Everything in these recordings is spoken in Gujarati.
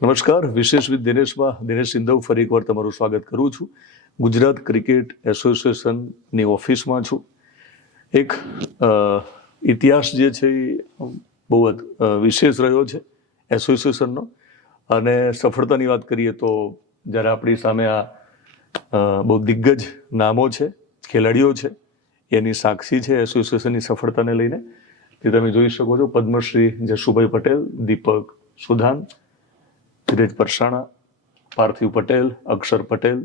નમસ્કાર. વિશેષ વિથ દિનેશમાં દિનેશ સિંધવ ફરી એકવાર તમારું સ્વાગત કરું છું. ગુજરાત ક્રિકેટ એસોસિએશનની ઓફિસમાં છું. એક ઇતિહાસ જે છે એ બહુ જ વિશેષ રહ્યો છે એસોસિએશનનો, અને સફળતાની વાત કરીએ તો જ્યારે આપણી સામે આ બહુ દિગ્ગજ નામો છે, ખેલાડીઓ છે, એની સાક્ષી છે એસોસિએશનની સફળતાને લઈને. તે તમે જોઈ શકો છો. પદ્મશ્રી જશુભાઈ પટેલ, દીપક સુધાન, ધીરજ પરસાણા, પાર્થિવ પટેલ, અક્ષર પટેલ,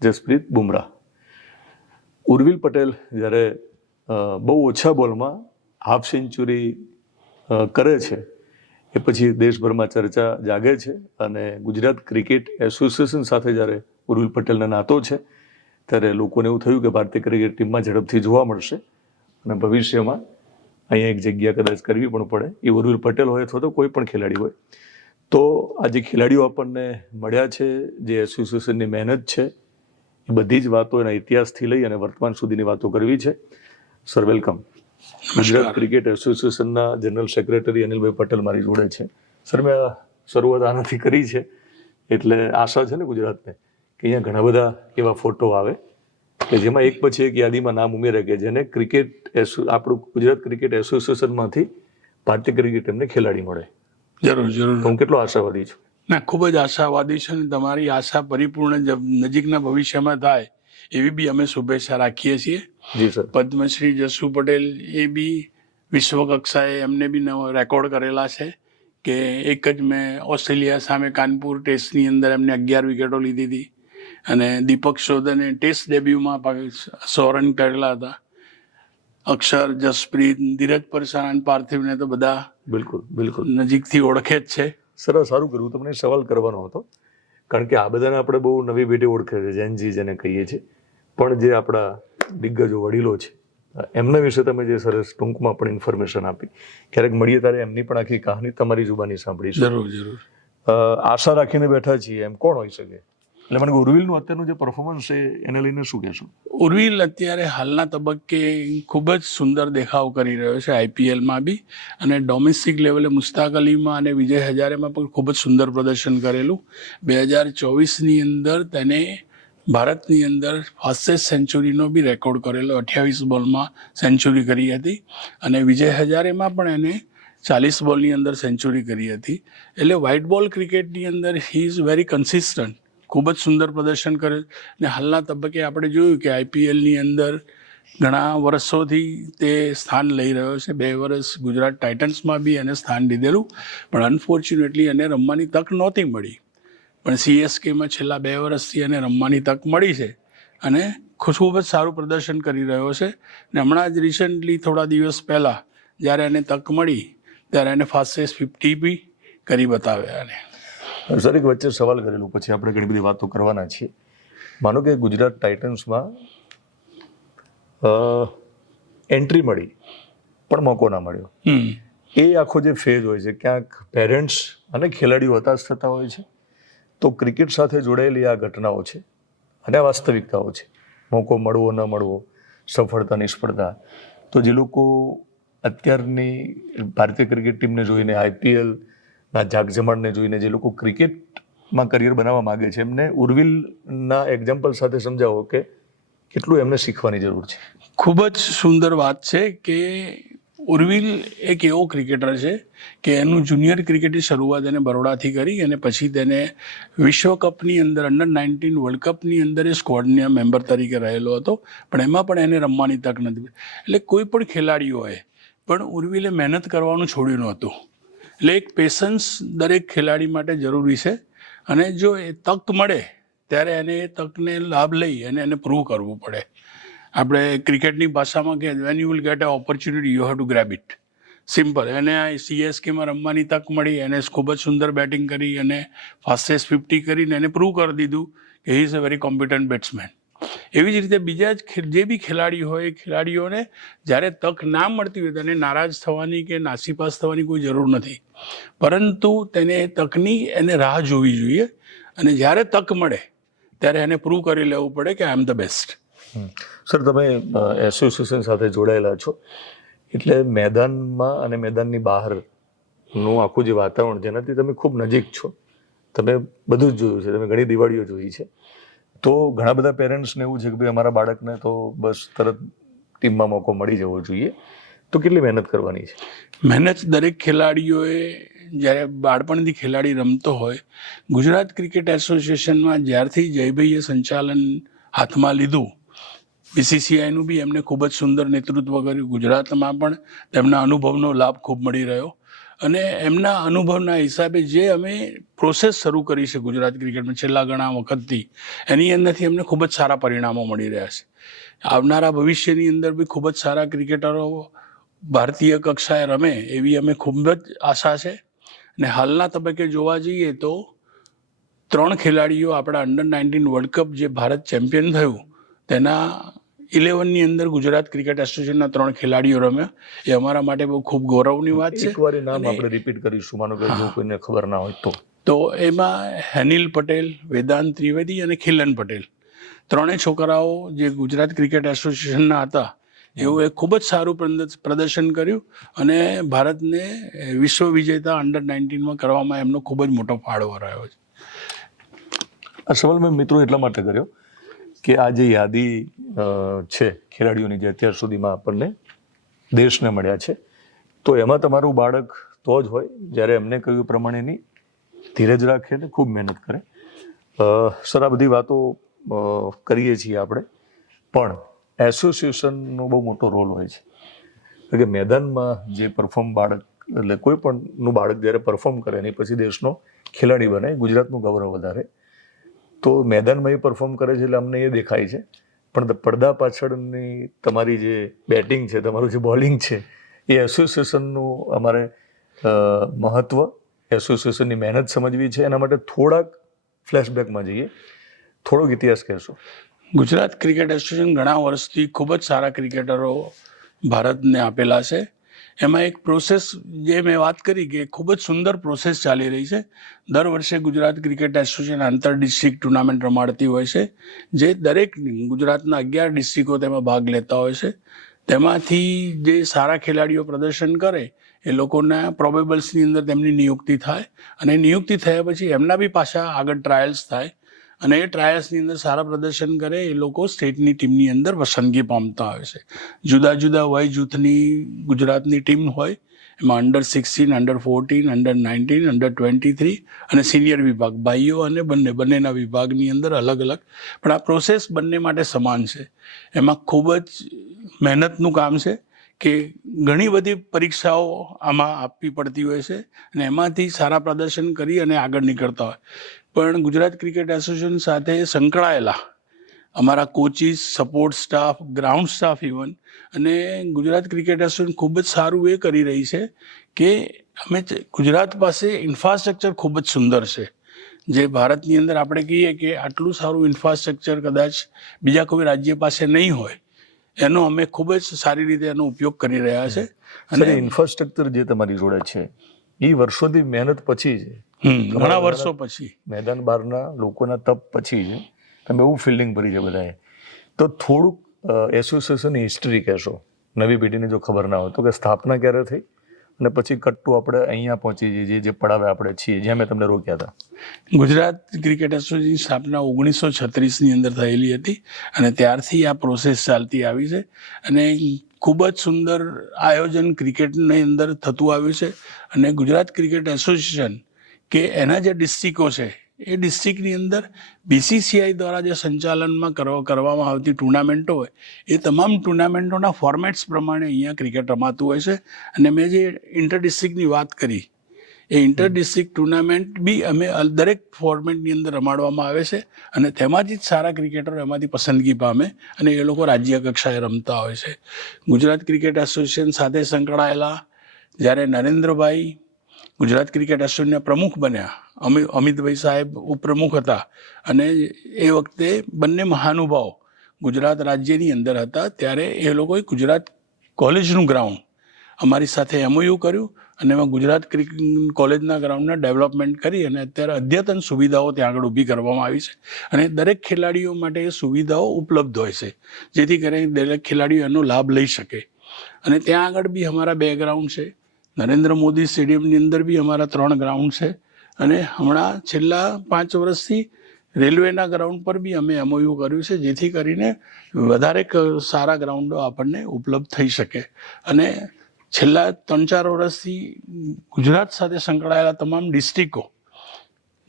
જસપ્રીત બુમરાહ. ઉર્વિલ પટેલ જ્યારે બહુ ઓછા બોલમાં હાફ સેન્ચુરી કરે છે એ પછી દેશભરમાં ચર્ચા જાગે છે, અને ગુજરાત ક્રિકેટ એસોસિએશન સાથે જ્યારે ઉર્વિલ પટેલનો નાતો છે ત્યારે લોકોને એવું થયું કે ભારતીય ક્રિકેટ ટીમમાં ઝડપથી જોવા મળશે અને ભવિષ્યમાં અહીંયા એક જગ્યા કદાચ કરવી પણ પડે. એ ઉર્વિલ પટેલ હોય અથવા તો કોઈ પણ ખેલાડી હોય. તો આ જે ખેલાડીઓ આપણને મળ્યા છે, જે એસોસિએશનની મહેનત છે, એ બધી જ વાતો એના ઇતિહાસથી લઈ અને વર્તમાન સુધીની વાતો કરવી છે. Sir, welcome. ગુજરાત ક્રિકેટ એસોસિએશનના જનરલ સેક્રેટરી અનિલભાઈ પટેલ મારી જોડે છે. સર, મેં શરૂઆત આનાથી કરી છે એટલે આશા છે ને ગુજરાતને કે અહીંયા ઘણા બધા એવા ફોટો આવે કે જેમાં એક પછી એક યાદીમાં નામ ઉમેરે કે જેને આપણું ગુજરાત ક્રિકેટ એસોસિએશનમાંથી ભારતીય ક્રિકેટ ટીમને ખેલાડી મળે. જરૂર જરૂર. હું કેટલો આશાવાદી છું. ના, ખૂબ જ આશાવાદી છે ને તમારી આશા પરિપૂર્ણ નજીકના ભવિષ્યમાં થાય એવી બી અમે શુભેચ્છા રાખીએ છીએ. જી સર. પદ્મશ્રી જસુ પટેલ એ બી વિશ્વ કક્ષાએ એમને બી રેકોર્ડ કરેલા છે કે એક જ મેં ઓસ્ટ્રેલિયા સામે કાનપુર ટેસ્ટની અંદર એમને 11 વિકેટો લીધી હતી, અને દીપક શોધને ટેસ્ટ ડેબ્યુમાં 100 રન કરેલા હતા. અક્ષર, જસપ્રીત, ધીરજ પરસાણા, પાર્થિવને તો બધા બિલકુલ બિલકુલ નજીકથી ઓળખે જ છે. સરસ, સારું કર્યું. તમને સવાલ કરવાનો હતો, કારણ કે આ બધાને આપણે બહુ નવી પેઢી ઓળખે છે, જેનજી જેને કહીએ છીએ, પણ જે આપણા દિગ્ગજો વડીલો છે એમના વિશે તમે જે સરસ ટૂંકમાં પણ ઇન્ફોર્મેશન આપી, ક્યારેક મળીએ ત્યારે એમની પણ આખી કહાની તમારી જુબાની સાંભળીશું. જરૂર જરૂર. આશા રાખીને બેઠા છીએ એમ કોણ હોઈ શકે? એટલે મને ઉર્વિલનું અત્યારનું જે પરફોર્મન્સ છે એને લઈને શું કહેશો? ઉર્વિલ અત્યારે હાલના તબક્કે ખૂબ જ સુંદર દેખાવ કરી રહ્યો છે આઈપીએલમાં બી, અને ડોમેસ્ટિક લેવલે મુશ્તાક અલીમાં અને વિજય હજારેમાં પણ ખૂબ જ સુંદર પ્રદર્શન કરેલું. 2024ની અંદર તેને ભારતની અંદર ફાસ્ટેસ્ટ સેન્ચુરીનો બી રેકોર્ડ કરેલો. 28 બોલમાં સેન્ચુરી કરી હતી, અને વિજય હજારેમાં પણ એને 40 બોલની અંદર સેન્ચુરી કરી હતી. એટલે વ્હાઇટ બોલ ક્રિકેટની અંદર હી ઇઝ વેરી કન્સિસ્ટન્ટ, ખૂબ જ સુંદર પ્રદર્શન કરે. ને હાલના તબક્કે આપણે જોયું કે આઈપીએલની અંદર ઘણા વર્ષોથી તે સ્થાન લઈ રહ્યો છે. 2 વર્ષ ગુજરાત ટાઇટન્સમાં બી એને સ્થાન લીધેલું, પણ અનફોર્ચ્યુનેટલી એને રમવાની તક નહોતી મળી. પણ સીએસકેમાં છેલ્લા 2 વર્ષથી એને રમવાની તક મળી છે, અને ખૂબ જ સારું પ્રદર્શન કરી રહ્યો છે. ને હમણાં જ રિસન્ટલી થોડા દિવસ પહેલાં જ્યારે એને તક મળી ત્યારે એને ફાસ્ટેસ્ટ 50 બી કરી બતાવ્યા. એને સર, એક વચ્ચે સવાલ કરેલું, પછી આપણે ઘણી બધી વાતો કરવાના છીએ. માનો કે ગુજરાત ટાઇટન્સમાં એન્ટ્રી મળી પણ મોકો ના મળ્યો. એ આખો જે ફેઝ હોય છે, ક્યાંક પેરેન્ટ્સ અને ખેલાડીઓ હતાશ થતા હોય છે. તો ક્રિકેટ સાથે જોડાયેલી આ ઘટનાઓ છે અને આ વાસ્તવિકતાઓ છે. મોકો મળવો ન મળવો, સફળતા નિષ્ફળતા. તો જે લોકો અત્યારની ભારતીય ક્રિકેટ ટીમને જોઈને, આઈપીએલના જાગજમાળને જોઈને જે લોકો ક્રિકેટમાં કરિયર બનાવવા માગે છે, એમને ઉર્વિલના એક્ઝામ્પલ સાથે સમજાવો કે કેટલું એમને શીખવાની જરૂર છે. ખૂબ જ સુંદર વાત છે કે ઉર્વિલ એક એવો ક્રિકેટર છે કે એનું જુનિયર ક્રિકેટની શરૂઆત એને બરોડાથી કરી, અને પછી તેને વિશ્વકપની અંદર અંડર-19 વર્લ્ડ કપની અંદર એ સ્ક્વોડના મેમ્બર તરીકે રહેલો હતો, પણ એમાં પણ એને રમવાની તક નથી. એટલે કોઈ પણ ખેલાડીઓએ પણ ઉર્વિલે મહેનત કરવાનું છોડ્યું નહોતું. એટલે એક પેશન્સ દરેક ખેલાડી માટે જરૂરી છે, અને જો એ તક મળે ત્યારે એને એ તકને લાભ લઈ અને એને પ્રૂવ કરવું પડે. આપણે ક્રિકેટની ભાષામાં કહે, when you will get a opportunity you have to grab it. Simple. એને સીએસકેમાં રમવાની તક મળી, એને ખૂબ જ સુંદર બેટિંગ કરી અને ફાસ્ટેસ્ટ 50 કરીને એને પ્રૂવ કરી દીધું કે he is a very competent batsman. એવી જ રીતે બીજા જે બી ખેલાડી હોય, ખેલાડીઓને જ્યારે તક ના મળતી હોય તેને નારાજ થવાની કે નાસીપાસ થવાની કોઈ જરૂર નથી, પરંતુ તેને તકની એને રાહ જોવી જોઈએ, અને જ્યારે તક મળે ત્યારે એને પ્રૂવ કરી લેવું પડે કે આઈ એમ ધ બેસ્ટ. સર, તમે એસોસિએશન સાથે જોડાયેલા છો, એટલે મેદાનમાં અને મેદાનની બહારનું આખું જે વાતાવરણ, જેનાથી તમે ખૂબ નજીક છો, તમે બધું જ જોયું છે, તમે ઘણી દિવાળીઓ જોઈ છે, તો ઘણા બધા પેરેન્ટ્સને એવું છે કે ભાઈ અમારા બાળકને તો બસ તરત ટીમમાં મોકો મળી જવો જોઈએ, તો કેટલી મહેનત કરવાની છે? મહેનત દરેક ખેલાડીઓએ જ્યારે બાળપણથી ખેલાડી રમતો હોય, ગુજરાત ક્રિકેટ એસોસિએશનમાં જ્યારથી જયભાઈએ સંચાલન હાથમાં લીધું, બીસીસીઆઈનું બી એમને ખૂબ જ સુંદર નેતૃત્વ કર્યું. ગુજરાતમાં પણ તેમના અનુભવનો લાભ ખૂબ મળી રહ્યો અને એમના અનુભવના હિસાબે જે અમે પ્રોસેસ શરૂ કરી છે ગુજરાત ક્રિકેટમાં છેલ્લા ઘણા વખતથી, એની અંદરથી અમને ખૂબ જ સારા પરિણામો મળી રહ્યા છે. આવનારા ભવિષ્યની અંદર બી ખૂબ જ સારા ક્રિકેટરો ભારતીય કક્ષાએ રમે એવી અમે ખૂબ જ આશા છે. અને હાલના તબક્કે જોવા જઈએ તો 3 ખેલાડીઓ આપણા અંડર-19 વર્લ્ડ કપ જે ભારત ચેમ્પિયન થયું તેના 11ની અંદર ગુજરાત ક્રિકેટ એસોસિએશનના 3 ખેલાડીઓ રમ્યા. એ અમારા માટે બહુ ખૂબ ગૌરવની વાત છે. એકવાર નામ આપણે રિપીટ કરીશું, માનો કે જો કોઈને ખબર ના હોય તો એમાં હેનિલ પટેલ, વેદાંત ત્રિવેદી અને ખિલન પટેલ, 3 છોકરાઓ જે ગુજરાત ક્રિકેટ એસોસિએશનના હતા, એવું એક ખૂબ જ સારું પ્રદર્શન કર્યું અને ભારતને વિશ્વ વિજેતા અંડર-19માં કરવામાં એમનો ખૂબ જ મોટો ફાળો રહ્યો છે. આ સવાલ મેં મિત્રો એટલા માટે કર્યો કે આ જે યાદી છે ખેલાડીઓની જે અત્યાર સુધીમાં આપણને દેશને મળ્યા છે, તો એમાં તમારું બાળક તો જ હોય જ્યારે એમને કહ્યું પ્રમાણેની ધીરજ રાખે ને ખૂબ મહેનત કરે. સર, આ બધી વાતો કરીએ છીએ આપણે, પણ એસોસિએશનનો બહુ મોટો રોલ હોય છે. કે મેદાનમાં જે પરફોર્મ બાળક, એટલે કોઈ પણનું બાળક જ્યારે પરફોર્મ કરે ને પછી દેશનો ખેલાડી બને, ગુજરાતનું ગૌરવ વધારે, તો મેદાનમાં એ પરફોર્મ કરે છે એટલે અમને એ દેખાય છે, પણ પડદા પાછળની તમારી જે બેટિંગ છે, તમારું જે બોલિંગ છે, એ એસોસિએશનનું અમારે મહત્વ, એસોસિએશનની મહેનત સમજવી છે. એના માટે થોડાક ફ્લેશબેકમાં જઈએ, થોડોક ઇતિહાસ કહેશો? ગુજરાત ક્રિકેટ એસોસિએશન ઘણા વર્ષથી ખૂબ જ સારા ક્રિકેટરો ભારતને આપેલા છે. એમાં એક પ્રોસેસ જે મેં વાત કરી કે ખૂબ જ સુંદર પ્રોસેસ ચાલી રહી છે. દર વર્ષે ગુજરાત ક્રિકેટ એસોસિએશન આંતર ડિસ્ટ્રિક્ટ ટુર્નામેન્ટ રમાડતી હોય છે, જે દરેક ગુજરાતના 11 ડિસ્ટ્રિક્ટો તેમાં ભાગ લેતા હોય છે. તેમાંથી જે સારા ખેલાડીઓ પ્રદર્શન કરે એ લોકોના પ્રોબેબલ્સની અંદર તેમની નિયુક્તિ થાય અને નિયુક્તિ થયા પછી એમના બી પાછા આગળ ટ્રાયલ્સ થાય અને એ ટ્રાયલ્સની અંદર સારા પ્રદર્શન કરે એ લોકો સ્ટેટની ટીમની અંદર પસંદગી પામતા હોય છે. જુદા જુદા વય જૂથની ગુજરાતની ટીમ હોય, એમાં અંડર-16, અંડર-14, અંડર-19, અંડર-23 અને સિનિયર વિભાગ, ભાઈઓ અને બંનેના વિભાગની અંદર અલગ અલગ, પણ આ પ્રોસેસ બંને માટે સમાન છે. એમાં ખૂબ જ મહેનતનું કામ છે કે ઘણી બધી પરીક્ષાઓ આમાં આપવી પડતી હોય છે અને એમાંથી સારા પ્રદર્શન કરી અને આગળ નીકળતા હોય. પણ ગુજરાત ક્રિકેટ એસોસિએશન સાથે સંકળાયેલા અમારા coaches, support staff, ground staff even, અને ગુજરાત ક્રિકેટ એસોસિએશન ખૂબ જ સારું એ કરી રહી છે કે અમે ગુજરાત પાસે ઇન્ફ્રાસ્ટ્રક્ચર ખૂબ જ સુંદર છે. જે ભારતની અંદર આપણે કહીએ કે આટલું સારું ઇન્ફ્રાસ્ટ્રક્ચર કદાચ બીજા કોઈ રાજ્ય પાસે નહીં હોય, એનો અમે ખૂબ જ સારી રીતે એનો ઉપયોગ કરી રહ્યા છે. અને ઇન્ફ્રાસ્ટ્રક્ચર જે તમારી જોડે છે એ વર્ષોથી મહેનત પછી છે, ઘણા વર્ષો પછી, મેદાન બહારના લોકોના તપ પછી છે. તમે એવું ફિલ્ડિંગ ભરી છે બધાએ. તો થોડુંક એસોસિએશનની હિસ્ટ્રી કહેશો, નવી પેઢીને જો ખબર ના હોય તો, કે સ્થાપના ક્યારે થઈ અને પછી કટ્ટુ આપણે અહીંયા પહોંચી જઈએ જે પડાવે આપણે છીએ, જ્યાં મેં તમને રોક્યા હતા. ગુજરાત ક્રિકેટ એસોસિએશનની સ્થાપના 1936ની અંદર થયેલી હતી અને ત્યારથી આ પ્રોસેસ ચાલતી આવી છે અને ખૂબ જ સુંદર આયોજન ક્રિકેટની અંદર થતું આવ્યું છે. અને ગુજરાત ક્રિકેટ એસોસિએશન કે એના જે ડિસ્ટ્રિક્ટો છે એ ડિસ્ટ્રિક્ટની અંદર બીસીસીઆઈ દ્વારા જે સંચાલનમાં કરવામાં આવતી ટુર્નામેન્ટો હોય એ તમામ ટુર્નામેન્ટોના ફોર્મેટ્સ પ્રમાણે અહીંયા ક્રિકેટ રમાતું હોય છે. અને મેં જે ઇન્ટર ડિસ્ટ્રિક્ટની વાત કરી, એ ઇન્ટર ડિસ્ટ્રિક્ટ ટુર્નામેન્ટ બી અમે દરેક ફોર્મેટની અંદર રમાડવામાં આવે છે અને તેમાંથી જ સારા ક્રિકેટરો એમાંથી પસંદગી પામે અને એ લોકો રાજ્ય કક્ષાએ રમતા હોય છે. ગુજરાત ક્રિકેટ એસોસિએશન સાથે સંકળાયેલા જ્યારે નરેન્દ્રભાઈ ગુજરાત ક્રિકેટ એસોસિએશનના પ્રમુખ બન્યા, અમિતભાઈ સાહેબ ઉપપ્રમુખ હતા અને એ વખતે બંને મહાનુભાવો ગુજરાત રાજ્યની અંદર હતા, ત્યારે એ લોકોએ ગુજરાત કોલેજનું ગ્રાઉન્ડ અમારી સાથે એમઓયુ કર્યું અને એમાં ગુજરાત કોલેજના ગ્રાઉન્ડના ડેવલપમેન્ટ કરી અને અત્યારે અદ્યતન સુવિધાઓ ત્યાં આગળ ઊભી કરવામાં આવી છે અને દરેક ખેલાડીઓ માટે એ સુવિધાઓ ઉપલબ્ધ હોય છે, જેથી કરીને દરેક ખેલાડીઓ એનો લાભ લઈ શકે. અને ત્યાં આગળ બી અમારા 2 ગ્રાઉન્ડ છે. નરેન્દ્ર મોદી સ્ટેડિયમની અંદર બી અમારા 3 ગ્રાઉન્ડ છે અને હમણાં છેલ્લા 5 વર્ષથી રેલવેના ગ્રાઉન્ડ પર બી અમે MOU કર્યું છે, જેથી કરીને વધારે સારા ગ્રાઉન્ડો આપણને ઉપલબ્ધ થઈ શકે. અને છેલ્લા 3-4 વર્ષથી ગુજરાત સાથે સંકળાયેલા તમામ ડિસ્ટ્રિક્ટો,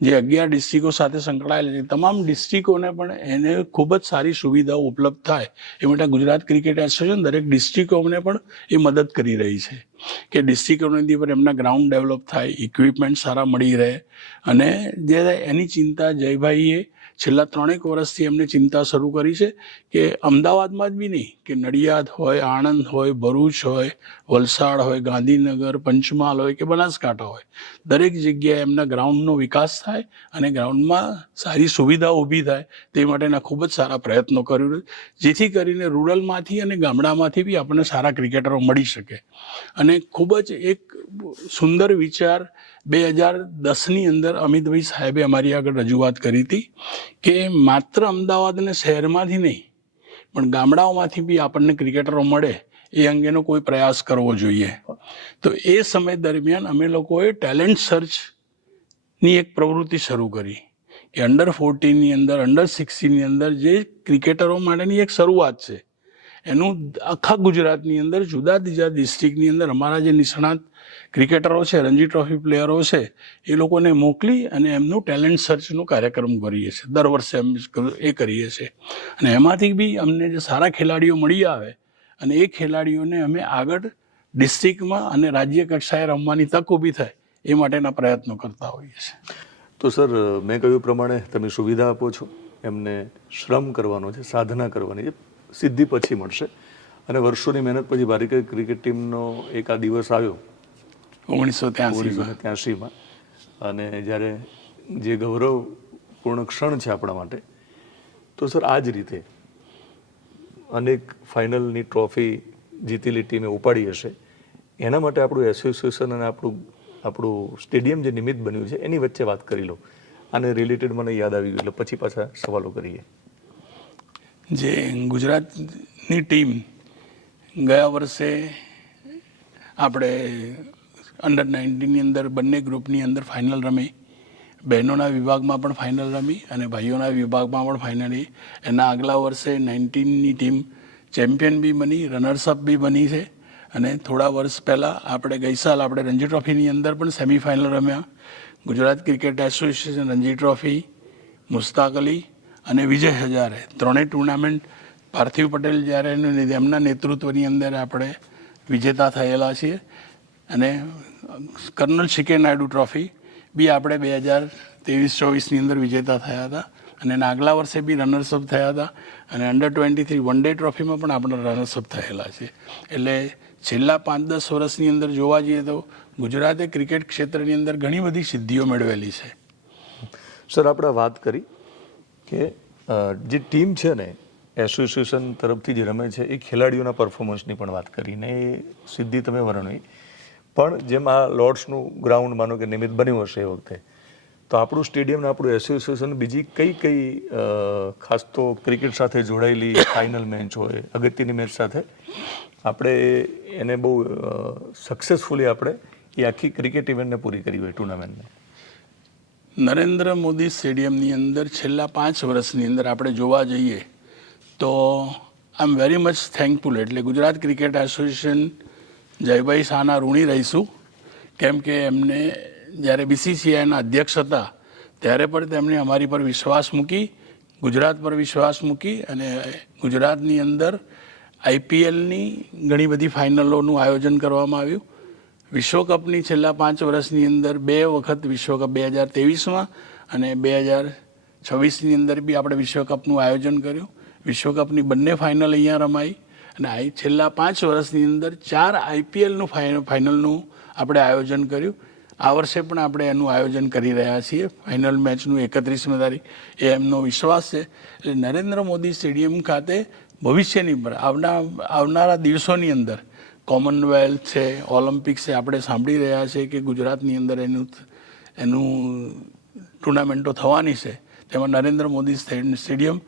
જે 11 ડિસ્ટ્રિક્ટો સાથે સંકળાયેલા છે, તમામ ડિસ્ટ્રિક્ટોને પણ એને ખૂબ જ સારી સુવિધાઓ ઉપલબ્ધ થાય એ માટે ગુજરાત ક્રિકેટ એસોસિએશન દરેક ડિસ્ટ્રિક્ટોને પણ એ મદદ કરી રહી છે કે ડિસ્ટ્રિક્ટોની પર એમના ગ્રાઉન્ડ ડેવલપ થાય, ઇક્વિપમેન્ટ સારા મળી રહે. અને જે એની ચિંતા જયભાઈએ છેલ્લા 3 વર્ષથી એમને ચિંતા શરૂ કરી છે કે અમદાવાદમાં જ બી નહીં, કે નડિયાદ હોય, આણંદ હોય, ભરૂચ હોય, વલસાડ હોય, ગાંધીનગર, પંચમહાલ હોય કે બનાસકાંઠા હોય, દરેક જગ્યાએ એમના ગ્રાઉન્ડનો વિકાસ થાય અને ગ્રાઉન્ડમાં સારી સુવિધાઓ ઊભી થાય તે માટેના ખૂબ જ સારા પ્રયત્નો કર્યું, જેથી કરીને રૂરલમાંથી અને ગામડામાંથી બી આપણને સારા ક્રિકેટરો મળી શકે. અને ખૂબ જ એક સુંદર વિચાર 2010ની અંદર અમિતભાઈ સાહેબે અમારી આગળ રજૂઆત કરી હતી કે માત્ર અમદાવાદ અને શહેરમાંથી નહીં પણ ગામડાઓમાંથી બી આપણને ક્રિકેટરો મળે એ અંગેનો કોઈ પ્રયાસ કરવો જોઈએ. તો એ સમય દરમિયાન અમે લોકોએ ટેલેન્ટ સર્ચની એક પ્રવૃત્તિ શરૂ કરી કે અંડર-14ની અંદર, અંડર-16ની અંદર જે ક્રિકેટરો માટેની એક શરૂઆત છે, એનું આખા ગુજરાતની અંદર જુદા જુદા ડિસ્ટ્રિક્ટની અંદર અમારા જે નિષ્ણાત ક્રિકેટરો છે, રણજી ટ્રોફી પ્લેયરો છે, એ લોકોને મોકલી અને એમનું ટેલેન્ટ સર્ચનો કાર્યક્રમ કરીએ છીએ. દર વર્ષે અમે એ કરીએ છીએ. અને એમાંથી બી અમને જે સારા ખેલાડીઓ મળી આવે અને એ ખેલાડીઓને અમે આગળ ડિસ્ટ્રિક્ટમાં અને રાજ્ય કક્ષાએ રમવાની તક ઊભી થાય એ માટેના પ્રયત્નો કરતા હોઈએ છીએ. તો સર, મેં કહ્યું પ્રમાણે તમે સુવિધા આપો છો, એમને શ્રમ કરવાનો છે, સાધના કરવાની છે, સિદ્ધિ પછી મળશે. અને વર્ષોની મહેનત પછી ભારતીય ક્રિકેટ ટીમનો એક આ દિવસ આવ્યો 1983માં, અને જ્યારે જે ગૌરવપૂર્ણ ક્ષણ છે આપણા માટે, તો સર આ જ રીતે અનેક ફાઇનલની ટ્રોફી જીતેલી ટીમે ઉપાડી હશે. એના માટે આપણું એસોસિએશન અને આપણું સ્ટેડિયમ જે નિમિત્ત બન્યું છે એની વચ્ચે વાત કરી લો. આને રિલેટેડ મને યાદ આવી ગયું, એટલે પછી પાછા સવાલો કરીએ. જે ગુજરાતની ટીમ ગયા વર્ષે આપણે અંડર-19ની અંદર બંને ગ્રુપની અંદર ફાઇનલ રમી, બહેનોના વિભાગમાં પણ ફાઇનલ રમી અને ભાઈઓના વિભાગમાં પણ ફાઇનલ. એના આગલા વર્ષે 19ની ટીમ ચેમ્પિયન બી બની, રનર્સઅપ બી બની છે. અને થોડા વર્ષ પહેલાં ગઈ સાલ આપણે રણજી ટ્રોફીની અંદર પણ સેમિફાઇનલ રમ્યા. Gujarat cricket association Ranji trophy, Mushtaq Ali અને વિજય હજારે ત્રણેય ટુર્નામેન્ટ પાર્થિવ પટેલ જ્યારે એમના નેતૃત્વની અંદર આપણે વિજેતા થયેલા છીએ. અને કર્નલ CK નાયડુ ટ્રોફી બી આપણે 2023-24ની અંદર વિજેતા થયા હતા. અને એના આગલા વર્ષે બી રનર્સઅપ થયા હતા. અને અંડર-23 વન ડે ટ્રોફીમાં પણ આપણે રનર્સઅપ થયેલા છે. એટલે છેલ્લા 5-10 વર્ષની અંદર જોવા જઈએ તો ગુજરાતે ક્રિકેટ ક્ષેત્રની અંદર ઘણી બધી સિદ્ધિઓ મેળવેલી છે. સર, આપણે વાત કરી કે જે ટીમ છે ને એસોસિએશન તરફથી જે રમે છે એ ખેલાડીઓના પરફોર્મન્સની પણ વાત કરીને એ સિદ્ધિ તમે વર્ણવી. પણ જેમ આ લોર્ડ્સનું ગ્રાઉન્ડ માનો કે નિમિત્ત બન્યું હશે એ વખતે, તો આપણું સ્ટેડિયમ ને આપણું એસોસિએશન બીજી કઈ ખાસ તો ક્રિકેટ સાથે જોડાયેલી ફાઇનલ મેચ હોય, અગત્યની મેચ સાથે આપણે એને બહુ સક્સેસફુલી આપણે એ આખી ક્રિકેટ ઇવેન્ટને પૂરી કરી હોય, ટુર્નામેન્ટને? નરેન્દ્ર મોદી સ્ટેડિયમની અંદર છેલ્લા 5 વર્ષની અંદર આપણે જોવા જઈએ તો આઈ એમ વેરી મચ થેન્કફુલ. એટલે ગુજરાત ક્રિકેટ એસોસિએશન જયભાઈ શાહના ઋણી રહીશું, કેમ કે એમને જ્યારે BCCIના અધ્યક્ષ હતા ત્યારે પણ તેમણે અમારી પર વિશ્વાસ મૂકી, ગુજરાત પર વિશ્વાસ મૂકી અને ગુજરાતની અંદર IPLની ઘણી બધી ફાઇનલોનું આયોજન કરવામાં આવ્યું. વિશ્વકપની છેલ્લા 5 વર્ષની અંદર 2 વખત વિશ્વકપ 2023માં અને 2026ની અંદર બી આપણે વિશ્વકપનું આયોજન કર્યું. વિશ્વકપની બંને ફાઇનલ અહીંયા રમાઈ. અને છેલ્લા 5 વર્ષની અંદર 4 IPLનું ફાઇનલનું આપણે આયોજન કર્યું. આ વર્ષે પણ આપણે એનું આયોજન કરી રહ્યા છીએ, ફાઇનલ મેચનું 31મી તારીખ. એ એમનો વિશ્વાસ છે. એટલે નરેન્દ્ર મોદી સ્ટેડિયમ ખાતે ભવિષ્યની પર આવનારા દિવસોની અંદર કોમનવેલ્થ છે, ઓલિમ્પિક્સ છે, આપણે સાંભળી રહ્યા છે કે ગુજરાતની અંદર એનું ટુર્નામેન્ટો થવાની છે. તેમાં નરેન્દ્ર મોદી સ્ટેડિયમ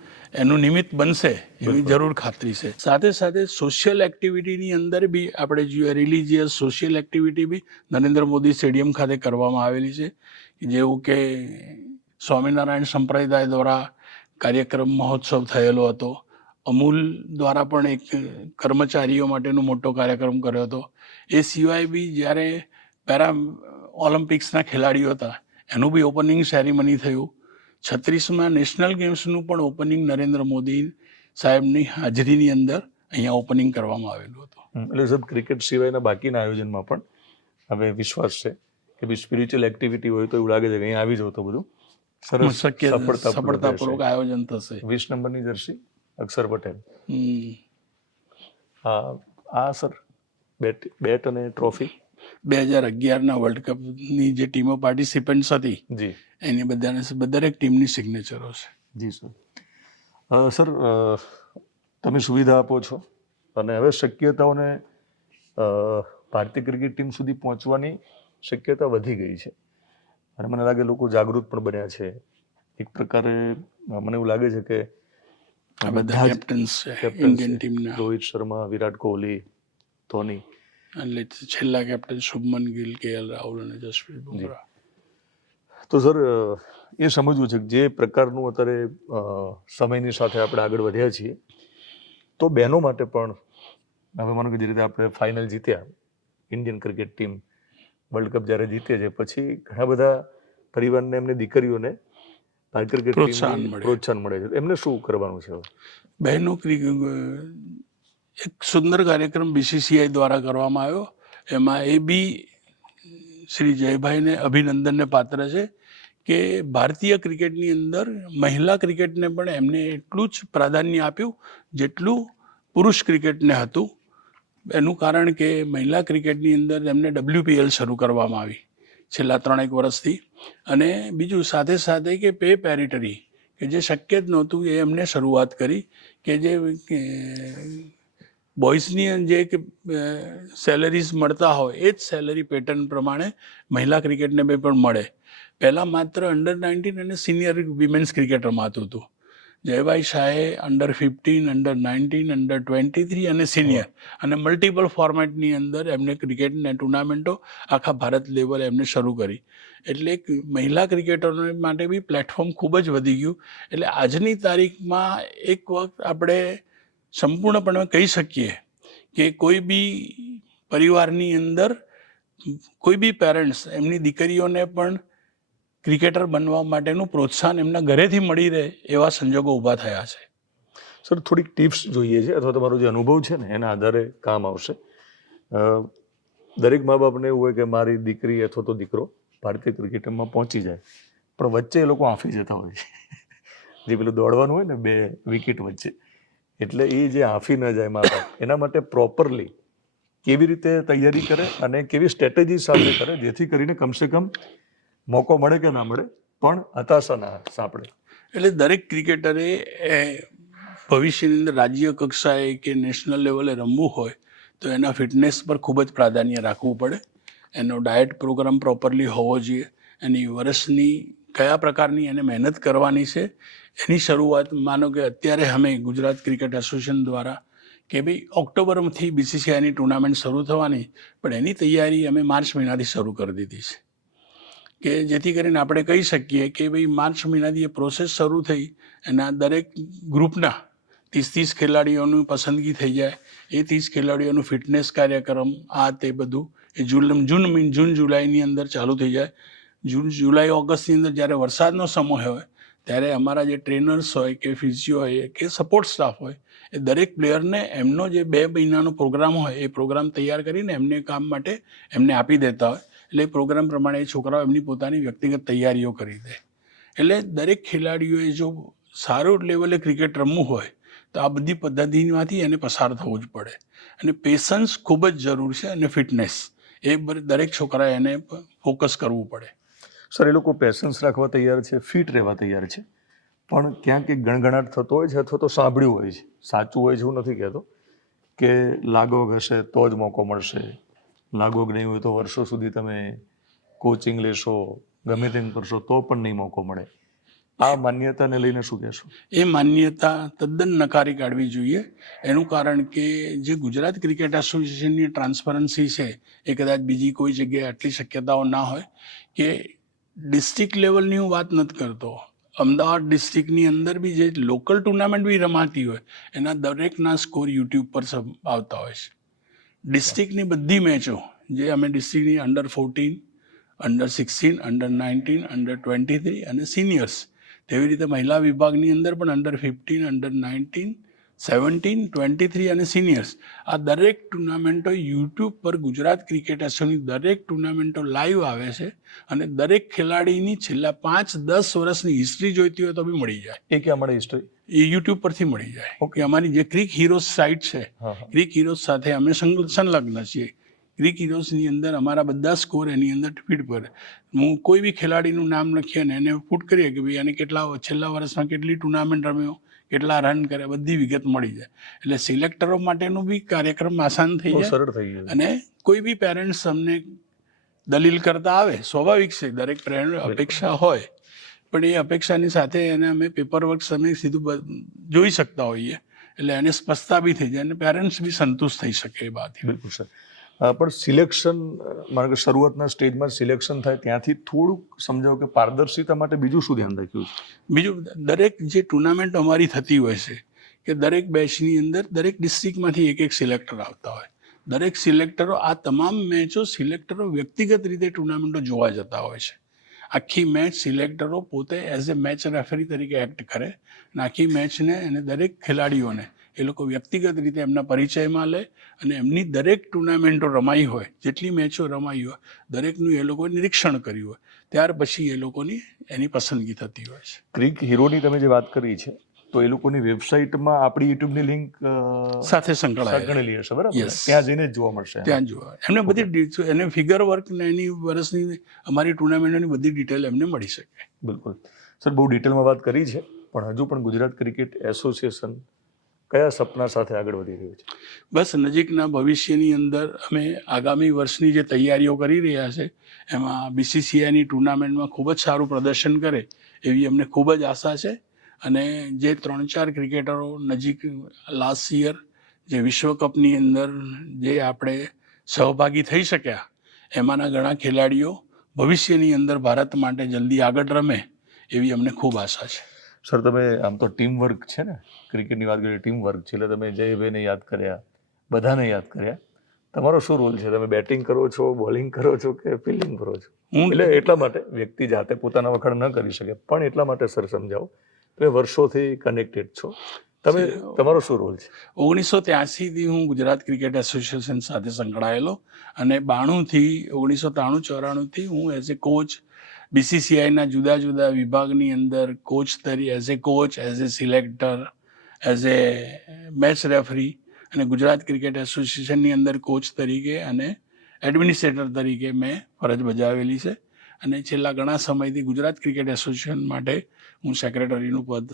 એનું નિમિત્ત બનશે એવી જરૂર ખાતરી છે. સાથે સાથે સોશિયલ એક્ટિવિટીની અંદર બી આપણે જોઈએ રિલિજિયસ સોશિયલ એક્ટિવિટી બી નરેન્દ્ર મોદી સ્ટેડિયમ ખાતે કરવામાં આવેલી છે, જેવું કે સ્વામિનારાયણ સંપ્રદાય દ્વારા કાર્યક્રમ મહોત્સવ થયેલો હતો. અમૂલ દ્વારા પણ એક કર્મચારીઓ માટેનો મોટો કાર્યક્રમ કર્યો હતો. એ સિવાય બી જ્યારે પેરા ઓલિમ્પિક્સના ખેલાડીઓ હતા એનું બી ઓપનિંગ સેરેમની થયું. 36મા નેશનલ ગેમ્સનું પણ ઓપનિંગ નરેન્દ્ર મોદી સાહેબની હાજરીની અંદર અહીંયા ઓપનિંગ કરવામાં આવેલું હતું. એટલે સાહેબ ક્રિકેટ સિવાયના બાકીના આયોજનમાં પણ હવે વિશ્વાસ છે કે બી સ્પિરિચ્યુઅલ એક્ટિવિટી હોય તો એવું લાગે છે કે અહીંયા આવી જાવ તો બધું સરસ સફળતાપૂર્વક આયોજન થશે. 20 નંબરની જર્સી અક્ષર પટેલ. આ સર બેટ અને ટ્રોફી 2011ના વર્લ્ડ કપની જે ટીમો પાર્ટિસિપન્ટ્સ હતી જી એની દરેક ટીમની સિગ્નેચરો છે. જી સર. સર તમે સુવિધા આપો છો અને હવે શક્યતાઓને ભારતીય ક્રિકેટ ટીમ સુધી પહોંચવાની શક્યતા વધી ગઈ છે અને મને લાગે લોકો જાગૃત પણ બન્યા છે. એક પ્રકારે મને એવું લાગે છે કે આ બધા કેપ્ટન્સ છે ઇન્ડિયન ટીમના. રોહિત શર્મા, વિરાટ કોહલી, ધોની, એટલે છેલ્લા કેપ્ટન શુભમન ગિલ, KL રાહુલ અને જસપ્રીત બુમરાહ. તો સર એ સમજવું છે કે જે પ્રકારનું અત્યારે સમયની સાથે આપણે આગળ વધ્યા છીએ તો બહેનો માટે પણ હવે માનો કે જે રીતે આપણે ફાઇનલ જીત્યા Indian cricket team world cup જ્યારે જીતે છે પછી ઘણા બધા પરિવારને એમની દીકરીઓને ક્રિકેટ પ્રોત્સાહન મળે છે. એમને શું કરવાનું છે? બહેનો એક સુંદર કાર્યક્રમ BCCI દ્વારા કરવામાં આવ્યો. એમાં એ બી શ્રી જયભાઈને અભિનંદનને પાત્ર છે કે ભારતીય ક્રિકેટની અંદર મહિલા ક્રિકેટને પણ એમને એટલું જ પ્રાધાન્ય આપ્યું જેટલું પુરુષ ક્રિકેટને હતું. એનું કારણ કે મહિલા ક્રિકેટની અંદર એમને WPL શરૂ કરવામાં આવી છેલ્લા 3-1 વર્ષથી. અને બીજું સાથે સાથે કે પે પેરિટરી કે જે શક્ય જ નહોતું એ એમને શરૂઆત કરી કે જે બોയ്સની જે સેલરીઝ મળતા હોય એ જ સેલરી પેટર્ન પ્રમાણે મહિલા ક્રિકેટને પણ મળે. પહેલાં માત્ર અંડર-19 અને સિનિયર વિમેન્સ ક્રિકેટ રમાતું હતું. જયભાઈ શાહે અંડર-15, અંડર-19, અંડર-23 અને સિનિયર અને મલ્ટિપલ ફોર્મેટની અંદર એમને ક્રિકેટને ટુર્નામેન્ટો આખા ભારત લેવલે એમને શરૂ કરી. એટલે મહિલા ક્રિકેટરો માટે બી પ્લેટફોર્મ ખૂબ જ વધી ગયું. એટલે આજની તારીખમાં એક વખત આપણે સંપૂર્ણપણે કહી શકીએ કે કોઈ બી પરિવારની અંદર કોઈ બી પેરેન્ટ્સ એમની દીકરીઓને પણ ક્રિકેટર બનવા માટેનું પ્રોત્સાહન એમના ઘરેથી મળી રહે એવા સંજોગો ઊભા થયા છે. સર થોડીક ટિપ્સ જોઈએ છે અથવા તમારો જે અનુભવ છે ને એના આધારે કામ આવશે. દરેક મા બાપને એવું હોય કે મારી દીકરી અથવા તો દીકરો ભારતીય ક્રિકેટમાં પહોંચી જાય પણ વચ્ચે એ લોકો આંફી જતા હોય છે જે પેલું દોડવાનું હોય ને 2 વિકેટ વચ્ચે. એટલે એ જે આંફી ન જાય મા બાપ એના માટે પ્રોપરલી કેવી રીતે તૈયારી કરે અને કેવી સ્ટ્રેટેજી સાથે કરે જેથી કરીને કમસે કમ મોકો મળે કે ના મળે પણ હતાશા ના સાંપડે. એટલે દરેક ક્રિકેટરે ભવિષ્યની અંદર રાજ્ય કક્ષાએ કે નેશનલ લેવલે રમવું હોય તો એના ફિટનેસ પર ખૂબ જ પ્રાધાન્ય રાખવું પડે. એનો ડાયટ પ્રોગ્રામ પ્રોપરલી હોવો જોઈએ. એની વર્ષની કયા પ્રકારની એને મહેનત કરવાની છે એની શરૂઆત માનો કે અત્યારે અમે ગુજરાત ક્રિકેટ એસોસિએશન દ્વારા કે ભાઈ ઓક્ટોબરથી BCCIની ટુર્નામેન્ટ શરૂ થવાની પણ એની તૈયારી અમે માર્ચ મહિનાથી શરૂ કરી દીધી છે કે જેથી કરીને આપણે કહી શકીએ કે ભાઈ માર્ચ મહિનાથી એ પ્રોસેસ શરૂ થઈ એના દરેક ગ્રુપના 30 ખેલાડીઓની પસંદગી થઈ જાય. એ 30 ખેલાડીઓનું ફિટનેસ કાર્યક્રમ તે બધું એ જૂન જુલાઈની અંદર ચાલુ થઈ જાય. જૂન જુલાઈ ઓગસ્ટની અંદર જ્યારે વરસાદનો સમય હોય ત્યારે અમારા જે ટ્રેનર્સ હોય કે ફિઝિયો હોય કે સપોર્ટ સ્ટાફ હોય એ દરેક પ્લેયરને એમનો જે 2 મહિનાનો પ્રોગ્રામ હોય એ પ્રોગ્રામ તૈયાર કરીને એમને કામ માટે એમને આપી દેતા હોય. એટલે એ પ્રોગ્રામ પ્રમાણે એ છોકરાઓ એમની પોતાની વ્યક્તિગત તૈયારીઓ કરી દે. એટલે દરેક ખેલાડીઓએ જો સારું લેવલે ક્રિકેટ રમવું હોય તો આ બધી પદ્ધતિમાંથી એને પસાર થવું જ પડે. અને પેશન્સ ખૂબ જ જરૂર છે અને ફિટનેસ એ દરેક છોકરાએ એને ફોકસ કરવું પડે. સર એ લોકો પેશન્સ રાખવા તૈયાર છે, ફિટ રહેવા તૈયાર છે પણ ક્યાંક એક ગણગણાટ થતો હોય છે અથવા તો સાંભળ્યું હોય છે, સાચું હોય છે એવું નથી કહેતો કે લાગવગ હશે તો જ મોકો મળશે, લાગવગ નહીં હોય તો વર્ષો સુધી તમે કોચિંગ લેશો, ગમે તેમ કરશો તો પણ નહીં મોકો મળે. આ માન્યતાને લઈને શું કહેશો? એ માન્યતા તદ્દન નકારી કાઢવી જોઈએ. એનું કારણ કે જે ગુજરાત ક્રિકેટ એસોસિએશનની ટ્રાન્સપરન્સી છે એ કદાચ બીજી કોઈ જગ્યાએ આટલી શક્યતાઓ ના હોય. કે ડિસ્ટ્રિક્ટ લેવલની હું વાત નથી કરતો, અમદાવાદ ડિસ્ટ્રિક્ટની અંદર બી જે લોકલ ટુર્નામેન્ટ બી રમાતી હોય એના દરેકના સ્કોર યુટ્યુબ પર આવતા હોય છે. ડિસ્ટ્રિક્ટની બધી મેચો જે અમે ડિસ્ટ્રિક્ટની અંડર 14, અંડર 16, અંડર 19, અંડર 23 અને સિનિયર્સ, તેવી રીતે મહિલા વિભાગની અંદર પણ અંડર 15, અંડર 19, 17, 23 અને સિનિયર્સ, આ દરેક ટુર્નામેન્ટો યુટ્યુબ પર ગુજરાત ક્રિકેટ એસોસિએશનની દરેક ટુર્નામેન્ટો લાઈવ આવે છે અને દરેક ખેલાડીની છેલ્લા 5-10 વર્ષની હિસ્ટ્રી જોઈતી હોય તો બી મળી જાય. એ ક્યાં મળે હિસ્ટ્રી? એ યુટ્યુબ પરથી મળી જાય. ઓકે, અમારી જે ક્રિક હીરોઝ સાઇટ છે, ક્રિક હીરોઝ સાથે અમે સંલગ્ન છીએ. ક્રિક હીરોઝની અંદર અમારા બધા સ્કોર એની અંદર ફીડ પર હું કોઈ બી ખેલાડીનું નામ લખીએ ને એને પુટ કરીએ કે ભાઈ એને કેટલા છેલ્લા વર્ષમાં કેટલી ટુર્નામેન્ટ રમ્યો, કેટલા રન કર્યા, બધી વિગત મળી જાય. એટલે સિલેક્ટરો માટેનું બી કાર્યક્રમ આસાન થઈ જાય, સરળ થઈ ગયું. અને કોઈ બી પેરેન્ટ્સ અમને દલીલ કરતા આવે, સ્વાભાવિક છે, દરેક પેરેન્ટ અપેક્ષા હોય, પણ એ અપેક્ષાની સાથે એને અમે પેપર વર્ક અમે સીધું જોઈ શકતા હોઈએ, એટલે એને સ્પષ્ટતા બી થઈ જાય અને પેરેન્ટ્સ બી સંતુષ્ટ થઈ શકે એ વાત. બિલકુલ સર. પણ સિલેક્શન, મારે કે શરૂઆતના સ્ટેજમાં સિલેક્શન થાય ત્યાંથી થોડુંક સમજાવો કે પારદર્શિતા માટે બીજું શું ધ્યાન રાખ્યું છે? બીજું, દરેક જે ટુર્નામેન્ટ અમારી થતી હોય છે કે દરેક બેચની અંદર દરેક ડિસ્ટ્રિક્ટમાંથી એક સિલેક્ટર આવતા હોય. દરેક સિલેક્ટરો આ તમામ મેચો સિલેક્ટરો વ્યક્તિગત રીતે ટુર્નામેન્ટો જોવા જતા હોય છે. આખી મેચ સિલેક્ટરો પોતે એઝ એ મેચ રેફરી તરીકે એક્ટ કરે અને આખી મેચને અને દરેક ખેલાડીઓને એ લોકો વ્યક્તિગત રીતે એમના પરિચયમાં લે અને એમની દરેક ટુર્નામેન્ટો રમાઈ હોય, જેટલી મેચો રમાઈ હોય, દરેકનું એ લોકોએ નિરીક્ષણ કર્યું હોય, ત્યાર પછી એ લોકોની એની પસંદગી થતી હોય છે. ક્રિક હીરોની તમે જે વાત કરી છે, તો એ લોકોની વેબસાઇટમાં આપણી યુટ્યુબની લિંક સાથે સંકળાયેલી હશે, બરાબર? Yes. ત્યાં જઈને જ જોવા મળશે. ત્યાં જોવા એમને બધી એને ફિગર વર્ક ને એની વર્ષની અમારી ટુર્નામેન્ટોની બધી ડિટેલ એમને મળી શકે. બિલકુલ સર, બહુ ડિટેલમાં વાત કરી છે, પણ હજુ પણ ગુજરાત ક્રિકેટ એસોસિએશન કયા સપના સાથે આગળ વધી રહ્યું છે? બસ નજીકના ભવિષ્યની અંદર અમે આગામી વર્ષની જે તૈયારીઓ કરી રહ્યા છે એમાં BCCIની ટુર્નામેન્ટમાં ખૂબ જ સારું પ્રદર્શન કરે એવી અમને ખૂબ જ આશા છે. અને જે 3-4 ક્રિકેટરો નજીક લાસ્ટ યર જે વિશ્વકપની અંદર જે આપણે સહભાગી થઈ શક્યા, એમાંના ઘણા ખેલાડીઓ ભવિષ્યની અંદર ભારત માટે જલ્દી આગળ રમે એવી અમને ખૂબ આશા છે. સર, તમે આમ તો ટીમ વર્ક છે ને, ક્રિકેટની વાત કરીએ ટીમ વર્ક છે, એટલે તમે જયભાઈને યાદ કર્યા, બધાને યાદ કર્યા. તમારો શું રોલ છે? તમે બેટિંગ કરો છો, બોલિંગ કરો છો કે ફિલ્ડિંગ કરો છો? એટલે એટલા માટે વ્યક્તિ જાતે પોતાના વખાણ ન કરી શકે, પણ એટલા માટે સર સમજાવો, તમે વર્ષોથી કનેક્ટેડ છો, તમે તમારો શું રોલ છે? 1983થી હું ગુજરાત ક્રિકેટ એસોસિએશન સાથે સંકળાયેલો અને 92થી 1993-94થી હું એઝ એ કોચ BCCIના જુદા જુદા વિભાગની અંદર કોચ તરીકે as a selector, as a match referee અને ગુજરાત ક્રિકેટ એસોસિએશનની અંદર કોચ તરીકે અને એડમિનિસ્ટ્રેટર તરીકે મેં ફરજ બજાવેલી છે. અને છેલ્લા ઘણા સમયથી ગુજરાત ક્રિકેટ એસોસિએશન માટે હું સેક્રેટરીનું પદ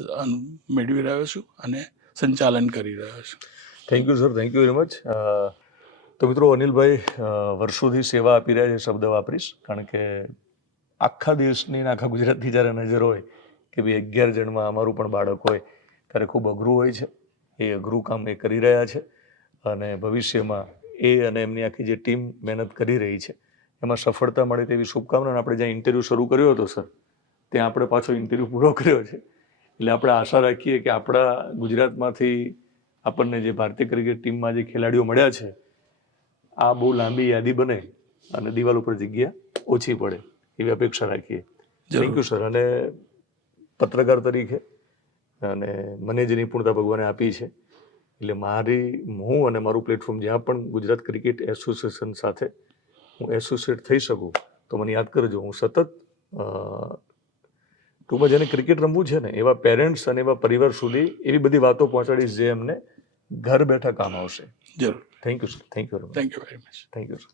મેળવી રહ્યો છું અને સંચાલન કરી રહ્યો છું. Thank you sir, thank you very much. તો મિત્રો, અનિલભાઈ વર્ષોથી સેવા આપી રહ્યા છે શબ્દ વાપરીશ, કારણ કે આખા દેશની અને આખા ગુજરાતની જ્યારે નજર હોય કે ભાઈ 11 જણમાં અમારું પણ બાળક હોય, ત્યારે ખૂબ અઘરું હોય છે. એ અઘરું કામ એ કરી રહ્યા છે અને ભવિષ્યમાં એ અને એમની આખી જે ટીમ મહેનત કરી રહી છે એમાં સફળતા મળે તેવી શુભકામના. આપણે જ્યાં ઇન્ટરવ્યૂ શરૂ કર્યો હતો સર, ત્યાં આપણે પાછો ઇન્ટરવ્યૂ પૂરો કર્યો છે, એટલે આપણે આશા રાખીએ કે આપણા ગુજરાતમાંથી આપણને જે ભારતીય ક્રિકેટ ટીમમાં જે ખેલાડીઓ મળ્યા છે, આ બહુ લાંબી યાદી બને અને દિવાલ ઉપર જગ્યા ઓછી પડે એવી અપેક્ષા રાખીએ. Thank you sir. અને પત્રકાર તરીકે અને મને જે નિપુણતા ભગવાને આપી છે, એટલે હું અને મારું પ્લેટફોર્મ જ્યાં પણ ગુજરાત ક્રિકેટ એસોસિએશન સાથે હું એસોસિએટ થઈ શકું તો મને યાદ કરજો. હું સતત ટૂંકમાં જેને ક્રિકેટ રમવું છે ને એવા પેરેન્ટ્સ અને એવા પરિવાર સુધી એવી બધી વાતો પહોંચાડીશ જે એમને ઘર બેઠા કામ આવશે. જરૂર. Thank you sir. Thank you very much. Thank you very much. Thank you sir.